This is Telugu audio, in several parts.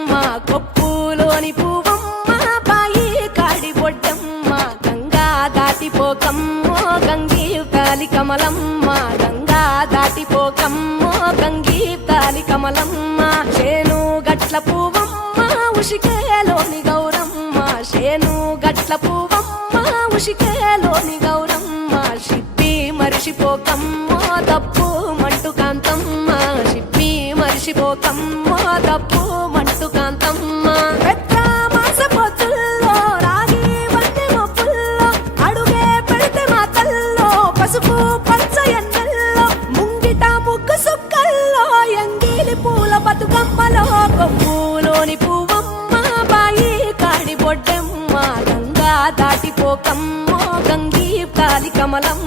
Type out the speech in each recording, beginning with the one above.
బొడ్డమ్మ కొప్పులోని పువ్వమ్మ బాయి కాడి బొడ్డమ్మ గంగా దాటిపోకమ్మో గంగీ తాలి కమలమ్మ గంగా దాటిపోకమ్మో గంగీ తాలి కమలమ్మ చేను గట్ల పువ్వమ్మ ఉషికేలోని గౌరమ్మ చేను గట్ల పువ్వమ్మ ఉషికేలోని గౌరమ్మ షిప్పి మరిషిపోకమ్మో తప్పు మంటు కాంతమ్మ షిప్పి మరిషిపోకమ్మో తప్పు మంటు కాంతమ్మ పెద్ద మాస పొత్తుల్లో రాగి వంటి మొప్పుల్లో అడుగే పెడితే మాతల్లో పసుపు పచ్చ ఎన్నెల్లో ముంగిట ముగ్గు సుక్కల్లో ఎంగిలి పూల బతుకమ్మలో కొమ్ములోని పువ్వమ్మ బాయి కాడి బొడ్డమ్మ గంగా దాటిపోకమ్మో గంగీ తాలి కమలమ్మ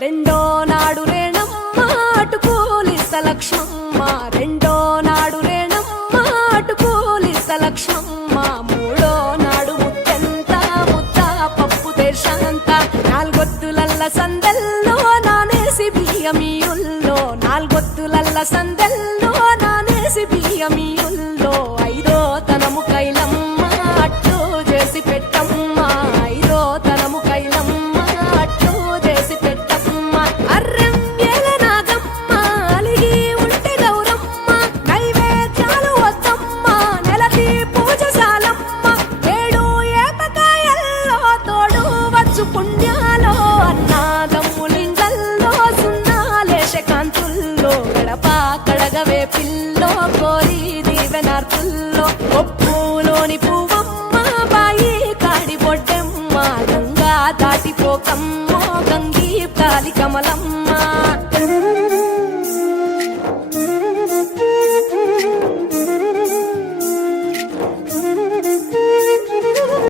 రెండో నాడు రేణమ్మ అటు పూలిస్త లక్ష్మమ్మ రెండో నాడు రేణమ్మ అటు పూలిస్త లక్ష్మమ్మ మూడో నాడు ముత్తెంత ముద్ద పప్పు దేశంత నాలుగొత్తులల్ల సందెల్లో నానేసి బియ్యమియుల్లో నాలుగొత్తులల్ల సందెల్లో